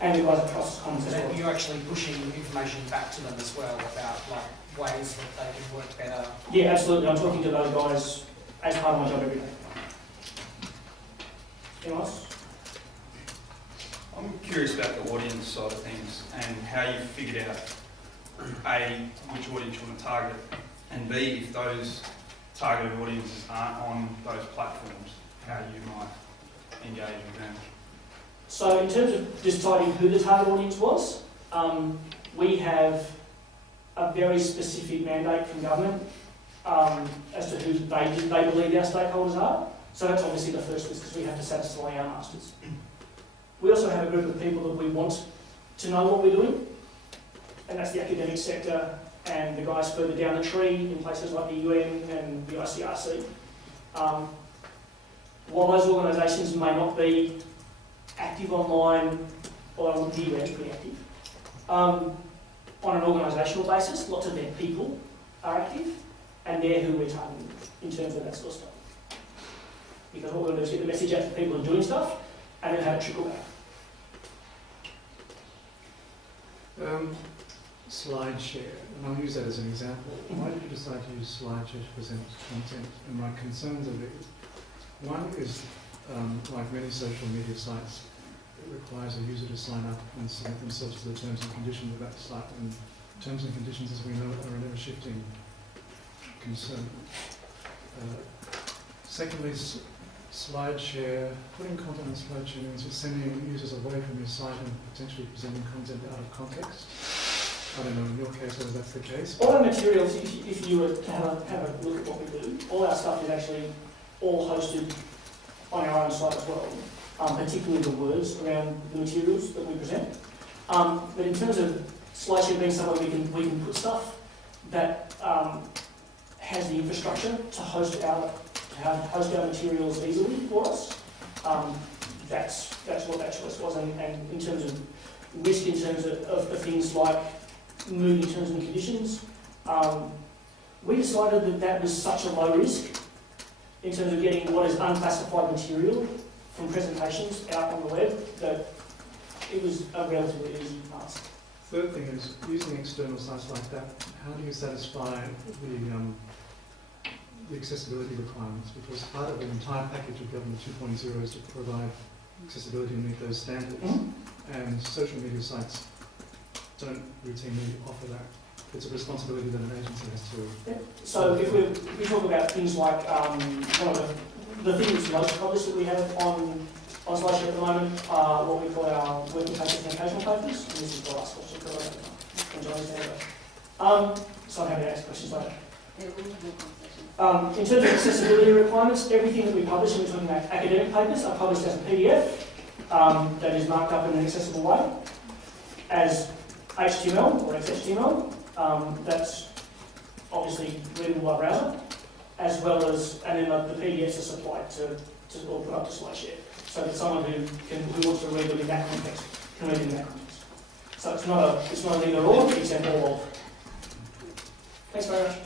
and the guys across comments as well. You're actually pushing information back to them as well about ways that they can work better. Yeah, absolutely. I'm talking to those guys as part of my job every day. Anyone else? I'm curious about the audience side of things and how you figured out A, which audience you want to target, and B, if those targeted audiences aren't on those platforms, how you might engage with them. So in terms of deciding who the target audience was, we have a very specific mandate from government as to who they believe our stakeholders are. So that's obviously the first list because we have to satisfy our masters. We also have a group of people that we want to know what we're doing, and that's the academic sector and the guys further down the tree in places like the UN and the ICRC. While those organisations may not be active online, or the UN is pretty active, on an organisational basis, lots of their people are active, and they're who we're targeting in terms of that sort of stuff. Because what we're going to do is get the message out to people who are doing stuff, and then have it trickle back. SlideShare, and I'll use that as an example. Why did you decide to use SlideShare to present content? And my concerns are big. One is, like many social media sites, it requires a user to sign up and submit themselves to the terms and conditions of that site. And terms and conditions, as we know, are an ever-shifting concern. Secondly, SlideShare, putting content on SlideShare means you're sending users away from your site and potentially presenting content out of context. I don't know in your case whether that's the case. All our materials, if you were to have a look at what we do, all our stuff is actually all hosted on our own site as well, particularly the words around the materials that we present. But in terms of SlideShare being somewhere we can put stuff that has the infrastructure to host our materials easily for us, that's what that choice was. And in terms of risk, in terms of things like moving terms and conditions, we decided that was such a low risk in terms of getting what is unclassified material from presentations out on the web that it was a relatively easy task. Third thing is, using external sites like that, how do you satisfy the accessibility requirements? Because part of the entire package of Government 2.0 is to provide accessibility and meet those standards. And social media sites don't routinely offer that. It's a responsibility that an agency has to... Yeah. So if we talk about things like one of the thing that's most published that we have on SlideShare at the moment are what we call our working papers and occasional papers. And this is the last question because I can join us. So I'm happy to answer questions later. In terms of accessibility requirements, everything that we publish, and we're talking about academic papers, are published as a PDF that is marked up in an accessible way, as HTML or XHTML. That's obviously readable by browser, as well as, and then the PDFs are supplied to or put up to SlideShare, so that someone who wants to read them in that context can read it in that context. So it's not an either or, it's an all of. Thanks very much.